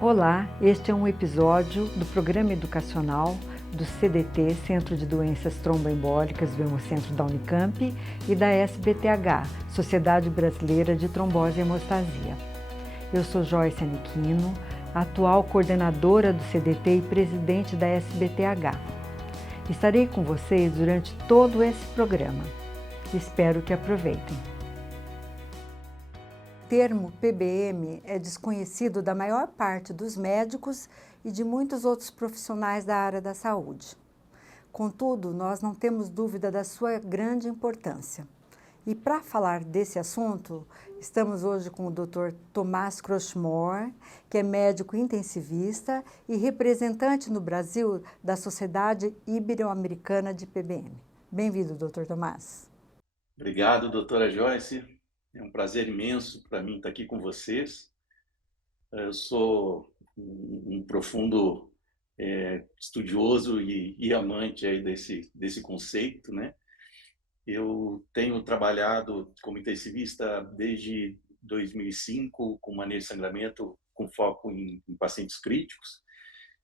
Olá, este é um episódio do programa educacional do CDT, Centro de Doenças Tromboembólicas do Hemocentro da Unicamp, e da SBTH, Sociedade Brasileira de Trombose e Hemostasia. Eu sou Joyce Aniquino, atual coordenadora do CDT e presidente da SBTH. Estarei com vocês durante todo esse programa. Espero que aproveitem. O termo PBM é desconhecido da maior parte dos médicos e de muitos outros profissionais da área da saúde. Contudo, nós não temos dúvida da sua grande importância. E para falar desse assunto, estamos hoje com o Dr. Tomás Crochmore, que é médico intensivista e representante no Brasil da Sociedade Ibero-Americana de PBM. Bem-vindo, Dr. Tomás. Obrigado, doutora Joyce. É um prazer imenso para mim estar aqui com vocês. Eu sou um profundo estudioso e amante aí desse conceito, né? Eu tenho trabalhado como intensivista desde 2005 com manejo de sangramento com foco em pacientes críticos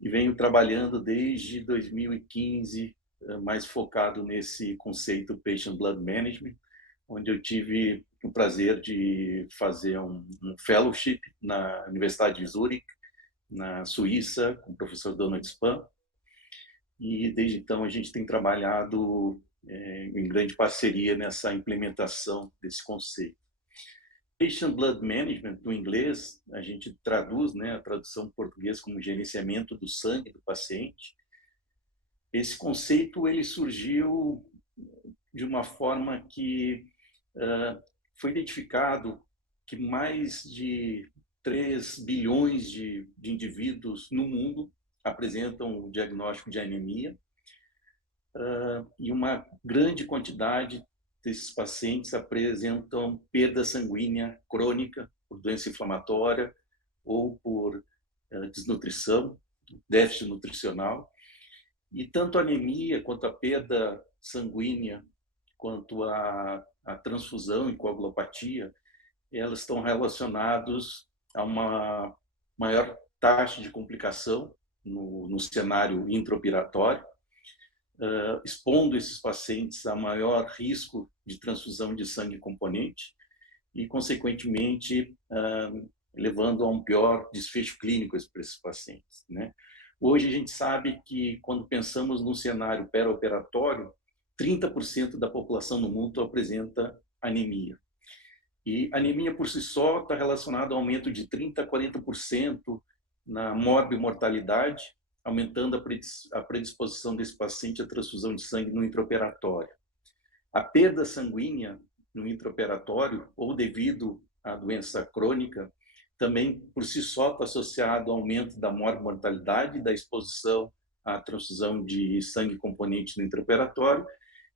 e venho trabalhando desde 2015 mais focado nesse conceito Patient Blood Management, onde eu tive o prazer de fazer um fellowship na Universidade de Zurich, na Suíça, com o professor Donald Spahn. E desde então a gente tem trabalhado em grande parceria nessa implementação desse conceito. Patient Blood Management, no inglês, a gente traduz, né, a tradução em português como gerenciamento do sangue do paciente. Esse conceito ele surgiu de uma forma que foi identificado que mais de 3 bilhões de indivíduos no mundo apresentam o diagnóstico de anemia e uma grande quantidade desses pacientes apresentam perda sanguínea crônica por doença inflamatória ou por desnutrição, déficit nutricional. E tanto a anemia quanto a perda sanguínea, quanto a transfusão e coagulopatia, elas estão relacionadas a uma maior taxa de complicação no cenário intraoperatório, expondo esses pacientes a maior risco de transfusão de sangue componente e, consequentemente, levando a um pior desfecho clínico para esses pacientes, né? Hoje a gente sabe que, quando pensamos num cenário perioperatório, 30% da população no mundo apresenta anemia. E anemia por si só está relacionada ao aumento de 30% a 40% na morbimortalidade, aumentando a predisposição desse paciente à transfusão de sangue no intraoperatório. A perda sanguínea no intraoperatório, ou devido à doença crônica, também por si só está associado ao aumento da morbimortalidade e da exposição à transfusão de sangue componente no intraoperatório,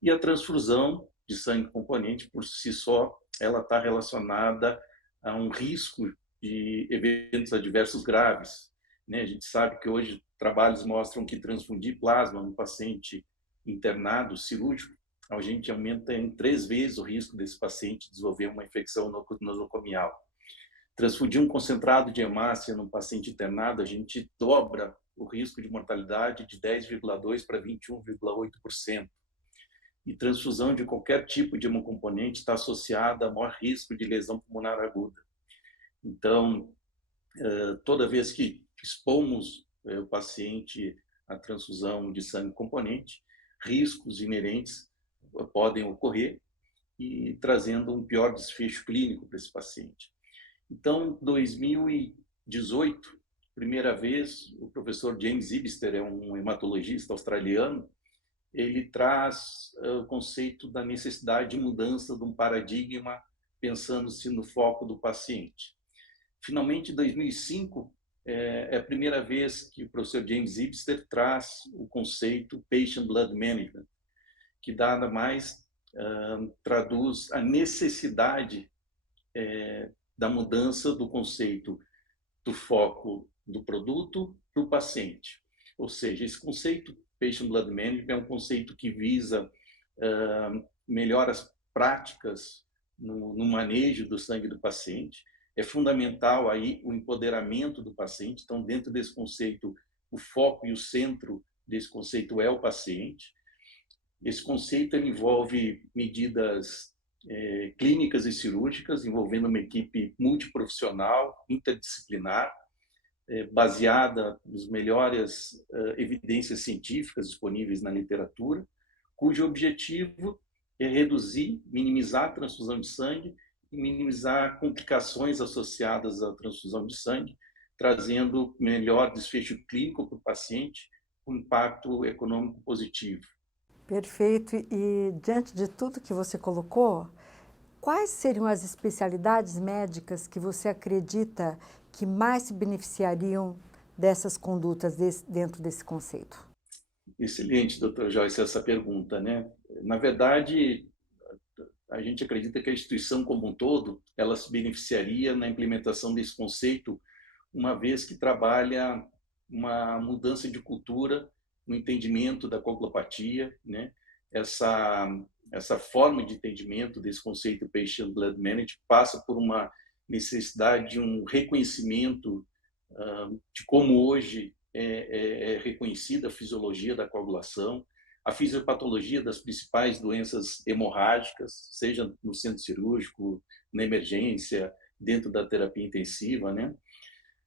e a transfusão de sangue componente por si só ela está relacionada a um risco de eventos adversos graves, né? A gente sabe que hoje trabalhos mostram que transfundir plasma no paciente internado cirúrgico, a gente aumenta em 3 vezes o risco desse paciente desenvolver uma infecção nosocomial. Transfundir um concentrado de hemácia num paciente internado, a gente dobra o risco de mortalidade de 10,2% para 21,8%. E transfusão de qualquer tipo de hemocomponente está associada a maior risco de lesão pulmonar aguda. Então, toda vez que expomos o paciente à transfusão de sangue componente, riscos inerentes podem ocorrer e trazendo um pior desfecho clínico para esse paciente. Então, em 2018, primeira vez, o professor James Ibster, é um hematologista australiano, ele traz o conceito da necessidade de mudança de um paradigma, pensando-se no foco do paciente. Finalmente, em 2005, é a primeira vez que o professor James Ibster traz o conceito Patient Blood Management, que nada mais traduz a necessidade da mudança do conceito do foco do produto para o paciente. Ou seja, esse conceito Patient Blood Management é um conceito que visa melhoras práticas no manejo do sangue do paciente, é fundamental aí o empoderamento do paciente. Então, dentro desse conceito, o foco e o centro desse conceito é o paciente. Esse conceito ele envolve medidas clínicas e cirúrgicas, envolvendo uma equipe multiprofissional, interdisciplinar, baseada nas melhores evidências científicas disponíveis na literatura, cujo objetivo é reduzir, minimizar a transfusão de sangue e minimizar complicações associadas à transfusão de sangue, trazendo melhor desfecho clínico para o paciente, com impacto econômico positivo. Perfeito. E diante de tudo que você colocou, quais seriam as especialidades médicas que você acredita que mais se beneficiariam dessas condutas dentro desse conceito? Excelente, doutor Joyce, essa pergunta, né? Na verdade, a gente acredita que a instituição como um todo, ela se beneficiaria na implementação desse conceito, uma vez que trabalha uma mudança de cultura no entendimento da coagulopatia, né? Essa forma de entendimento desse conceito Patient Blood Management passa por uma necessidade de um reconhecimento de como hoje é reconhecida a fisiologia da coagulação, a fisiopatologia das principais doenças hemorrágicas, seja no centro cirúrgico, na emergência, dentro da terapia intensiva, né?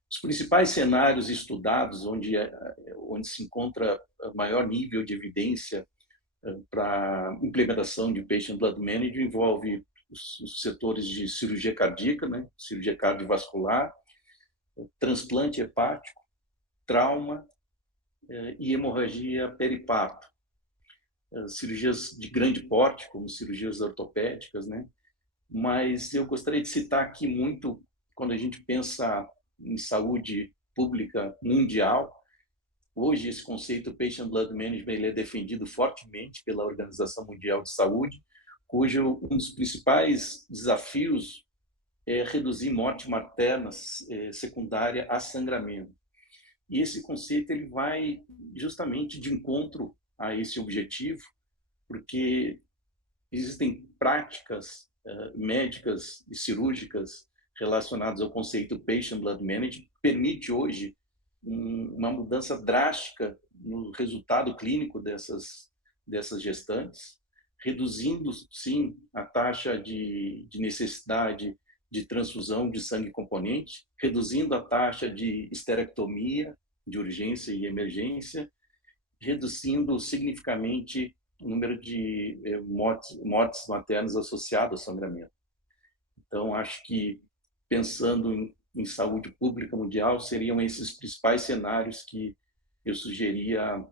Os principais cenários estudados onde se encontra maior nível de evidência para implementação de Patient Blood Management envolve os setores de cirurgia cardíaca, né? Cirurgia cardiovascular, transplante hepático, trauma e hemorragia periparto. Cirurgias de grande porte, como cirurgias ortopédicas, né? Mas eu gostaria de citar aqui muito, quando a gente pensa em saúde pública mundial, hoje esse conceito Patient Blood Management ele é defendido fortemente pela Organização Mundial de Saúde, cujo um dos principais desafios é reduzir morte materna secundária a sangramento. E esse conceito ele vai justamente de encontro a esse objetivo, porque existem práticas médicas e cirúrgicas relacionadas ao conceito Patient Blood Management, que permite hoje uma mudança drástica no resultado clínico dessas gestantes, reduzindo, sim, a taxa de necessidade de transfusão de sangue componente, reduzindo a taxa de esterectomia, de urgência e emergência, reduzindo significativamente o número de mortes maternas associadas ao sangramento. Então, acho que, pensando em saúde pública mundial, seriam esses principais cenários que eu sugeria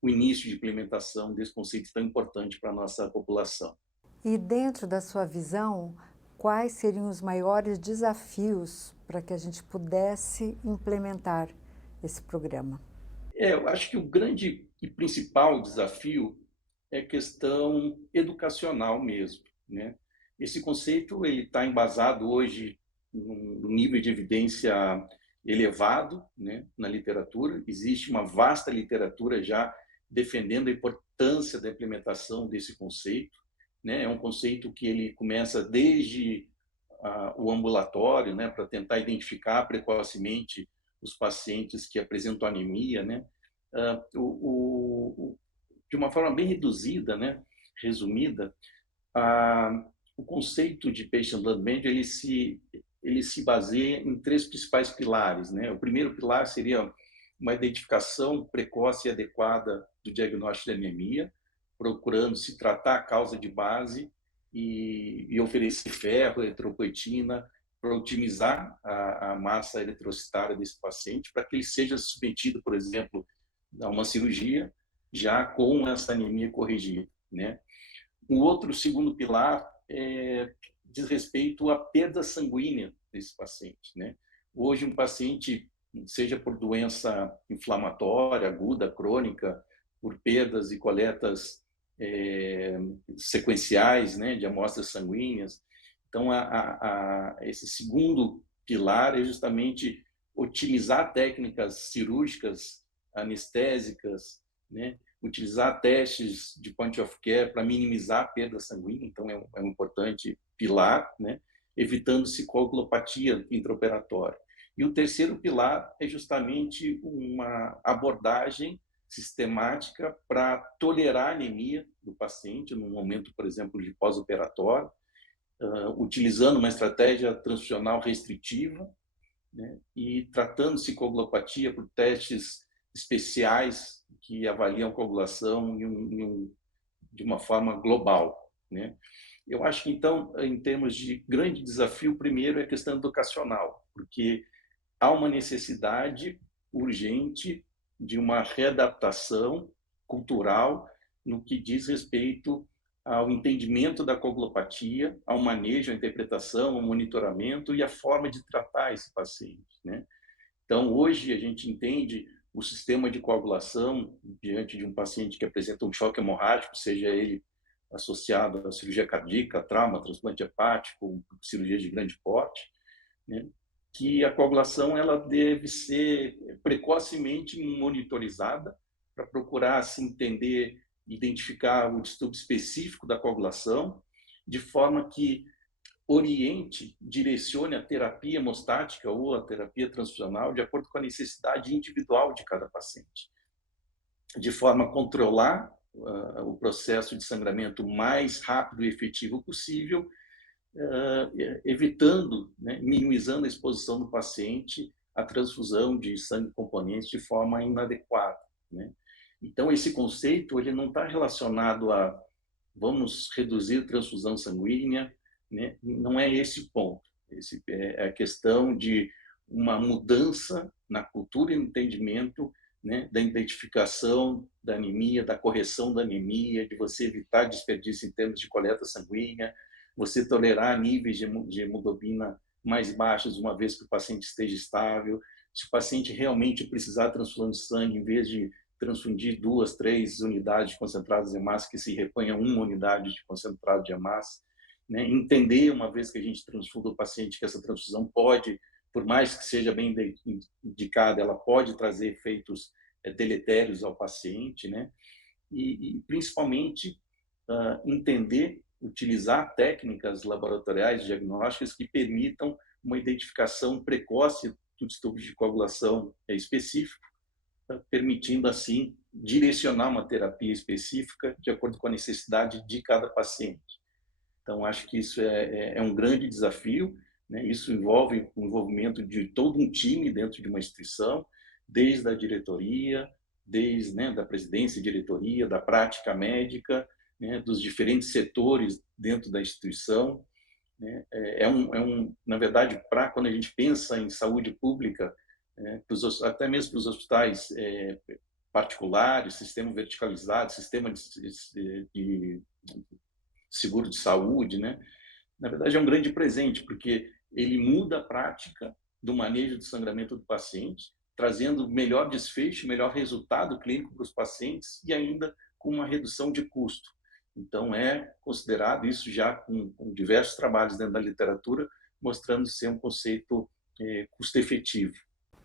o início de implementação desse conceito tão importante para a nossa população. E dentro da sua visão, quais seriam os maiores desafios para que a gente pudesse implementar esse programa? Eu acho que o grande e principal desafio é a questão educacional mesmo, né? Esse conceito ele está embasado hoje num nível de evidência elevado, né, na literatura. Existe uma vasta literatura já defendendo a importância da implementação desse conceito, né? É um conceito que ele começa desde o ambulatório, né, para tentar identificar precocemente os pacientes que apresentam anemia, né? De uma forma bem reduzida, né, resumida, o conceito de Patient Blood Management ele se baseia em três principais pilares, né? O primeiro pilar seria uma identificação precoce e adequada do diagnóstico de anemia, procurando se tratar a causa de base e oferecer ferro, eritropoetina, para otimizar a massa eritrocitária desse paciente, para que ele seja submetido, por exemplo, a uma cirurgia já com essa anemia corrigida, né? Um outro segundo pilar diz respeito à perda sanguínea desse paciente, né? Hoje, um paciente, seja por doença inflamatória, aguda, crônica, por perdas e coletas sequenciais, né, de amostras sanguíneas. Então, esse segundo pilar é justamente otimizar técnicas cirúrgicas, anestésicas, né, utilizar testes de point of care para minimizar a perda sanguínea, então é um importante pilar, né? evitando-se coagulopatia intraoperatória. E o terceiro pilar é justamente uma abordagem sistemática para tolerar a anemia do paciente no momento, por exemplo, de pós-operatório, utilizando uma estratégia transfusional restritiva, né, e tratando-se coagulopatia por testes especiais que avaliam a coagulação de uma forma global, né? Eu acho que, então, em termos de grande desafio, primeiro é a questão educacional, porque há uma necessidade urgente de uma readaptação cultural no que diz respeito ao entendimento da coagulopatia, ao manejo, à interpretação, ao monitoramento e à forma de tratar esse paciente, né? Então, hoje, a gente entende o sistema de coagulação diante de um paciente que apresenta um choque hemorrágico, seja ele associado à cirurgia cardíaca, trauma, transplante hepático, cirurgia de grande porte, né? Que a coagulação ela deve ser precocemente monitorizada para procurar se entender, identificar o distúrbio específico da coagulação, de forma que oriente, direcione a terapia hemostática ou a terapia transfusional de acordo com a necessidade individual de cada paciente, de forma a controlar o processo de sangramento mais rápido e efetivo possível, evitando, né, minimizando a exposição do paciente à transfusão de sangue componentes de forma inadequada, né? Então, esse conceito ele não está relacionado a vamos reduzir a transfusão sanguínea, né? Não é esse o ponto. Esse é a questão de uma mudança na cultura e no entendimento, né, da identificação da anemia, da correção da anemia, de você evitar desperdício em termos de coleta sanguínea, você tolerar níveis de hemoglobina mais baixos, uma vez que o paciente esteja estável. Se o paciente realmente precisar de transfusão de sangue, em vez de transfundir 2, 3 unidades concentradas de hemácia, que se reponha uma unidade de concentrado de hemácia, né? Entender, uma vez que a gente transfunda o paciente, que essa transfusão pode, por mais que seja bem indicada, ela pode trazer efeitos deletérios ao paciente, né? E principalmente, entender, utilizar técnicas laboratoriais diagnósticas que permitam uma identificação precoce do distúrbio de coagulação específico, permitindo, assim, direcionar uma terapia específica de acordo com a necessidade de cada paciente. Então, acho que isso é um grande desafio, né? Isso envolve o envolvimento de todo um time dentro de uma instituição, desde a diretoria, desde, né, da presidência e diretoria, da prática médica, né, dos diferentes setores dentro da instituição, né? Na verdade, para quando a gente pensa em saúde pública, até mesmo para os hospitais particulares, sistema verticalizado, sistema de seguro de saúde, né? Na verdade, é um grande presente, porque ele muda a prática do manejo do sangramento do paciente, trazendo melhor desfecho, melhor resultado clínico para os pacientes e ainda com uma redução de custo. Então, é considerado isso já com diversos trabalhos dentro da literatura, mostrando ser um conceito custo-efetivo.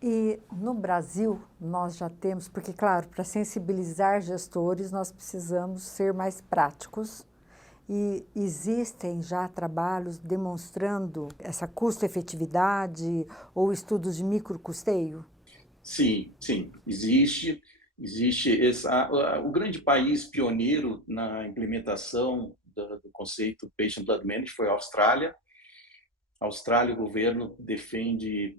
E no Brasil, nós já temos, porque, claro, para sensibilizar gestores, nós precisamos ser mais práticos. E existem já trabalhos demonstrando essa custo-efetividade ou estudos de microcusteio? Sim, sim, existe. O grande país pioneiro na implementação do conceito Patient Blood Management foi a Austrália. A Austrália, o governo defende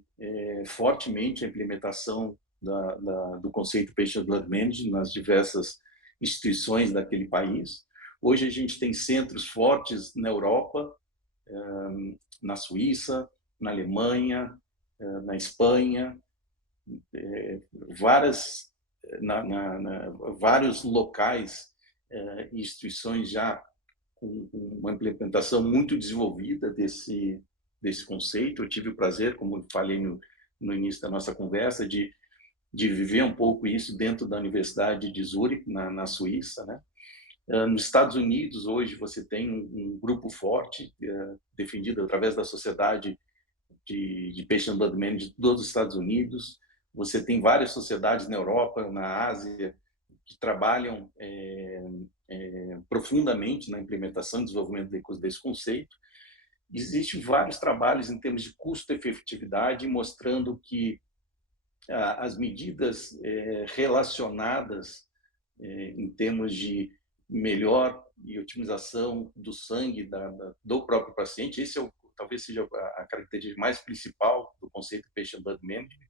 fortemente a implementação do conceito Patient Blood Management nas diversas instituições daquele país. Hoje a gente tem centros fortes na Europa, na Suíça, na Alemanha, na Espanha, vários locais e instituições já com uma implementação muito desenvolvida desse conceito. Eu tive o prazer, como falei no início da nossa conversa, de viver um pouco isso dentro da Universidade de Zurique, na Suíça, né? Nos Estados Unidos, hoje, você tem um grupo forte, defendido através da Sociedade de Patient Blood Management de todos os Estados Unidos. Você tem várias sociedades na Europa, na Ásia, que trabalham profundamente na implementação e desenvolvimento desse conceito. Existem vários trabalhos em termos de custo-efetividade mostrando que as medidas relacionadas em termos de melhor e otimização do sangue do próprio paciente, esse talvez seja a característica mais principal do conceito Patient Blood Management,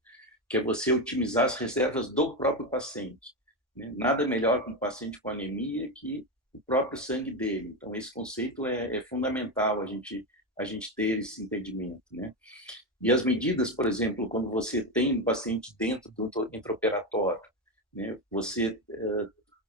que é você otimizar as reservas do próprio paciente, né? Nada melhor para um paciente com anemia que o próprio sangue dele. Então, esse conceito é fundamental a gente ter esse entendimento, né? E as medidas, por exemplo, quando você tem um paciente dentro do intraoperatório, né, você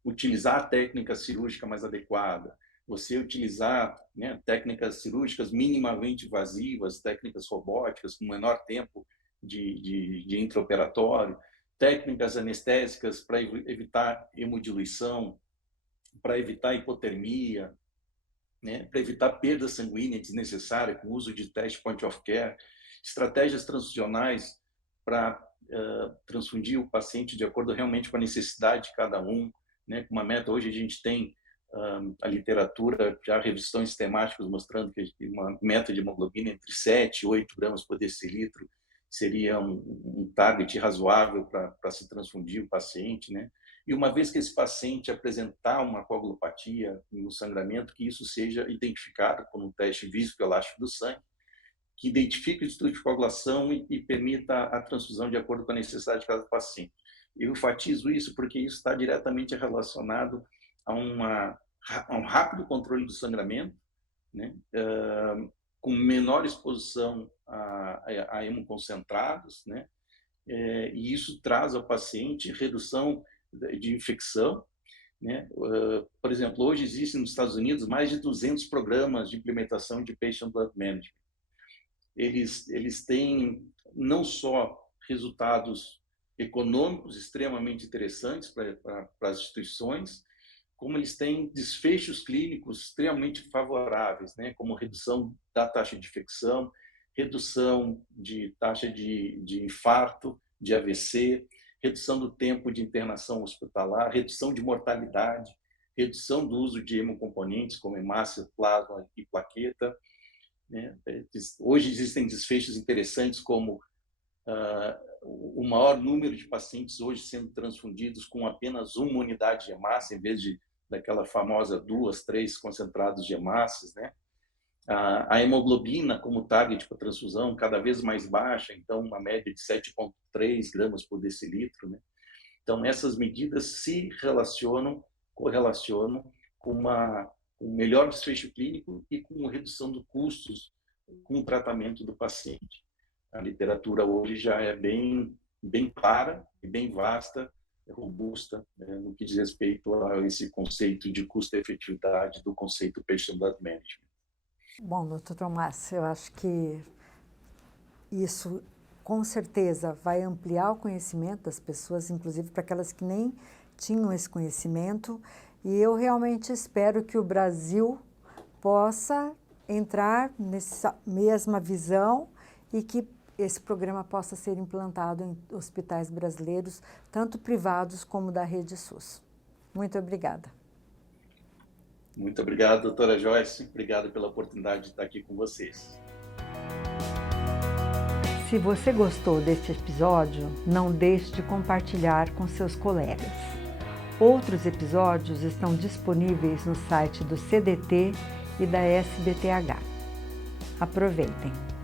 utilizar a técnica cirúrgica mais adequada, você utilizar, né, técnicas cirúrgicas minimamente invasivas, técnicas robóticas com menor tempo de intraoperatório, técnicas anestésicas para evitar hemodiluição, para evitar hipotermia, né, para evitar perda sanguínea desnecessária com o uso de teste point of care, estratégias transfusionais para transfundir o paciente de acordo realmente com a necessidade de cada um, né, com uma meta. Hoje a gente tem a literatura, já revisões sistemáticas mostrando que uma meta de hemoglobina entre 7 e 8 gramas por decilitro seria um target razoável para se transfundir o paciente, né? E uma vez que esse paciente apresentar uma coagulopatia no sangramento, que isso seja identificado por um teste viscoelástico do sangue, que identifique o distúrbio de coagulação e permita a transfusão de acordo com a necessidade de cada paciente. Eu enfatizo isso porque isso está diretamente relacionado a um rápido controle do sangramento, né? Com menor exposição a hemoconcentrados, né? E isso traz ao paciente redução de infecção, né? Por exemplo, hoje existem nos Estados Unidos mais de 200 programas de implementação de Patient Blood Management. Eles têm não só resultados econômicos extremamente interessantes para as instituições, como eles têm desfechos clínicos extremamente favoráveis, né? Como redução da taxa de infecção, redução de taxa de infarto, de AVC, redução do tempo de internação hospitalar, redução de mortalidade, redução do uso de hemocomponentes como hemácia, plasma e plaqueta, né? Hoje existem desfechos interessantes como o maior número de pacientes hoje sendo transfundidos com apenas uma unidade de hemácia, em vez daquela famosa 2, 3 concentrados de hemácias, né? A hemoglobina como target para transfusão cada vez mais baixa, então uma média de 7,3 gramas por decilitro, né? Então essas medidas se correlacionam com um melhor desfecho clínico e com redução dos custos com o tratamento do paciente. A literatura hoje já é bem clara e bem vasta, robusta, né, no que diz respeito a esse conceito de custo-efetividade do conceito Patient Blood Management. Bom, doutor Tomás, eu acho que isso com certeza vai ampliar o conhecimento das pessoas, inclusive para aquelas que nem tinham esse conhecimento, e eu realmente espero que o Brasil possa entrar nessa mesma visão e que esse programa possa ser implantado em hospitais brasileiros, tanto privados como da rede SUS. Muito obrigada. Muito obrigado, doutora Joyce. Obrigado pela oportunidade de estar aqui com vocês. Se você gostou deste episódio, não deixe de compartilhar com seus colegas. Outros episódios estão disponíveis no site do CDT e da SBTH. Aproveitem!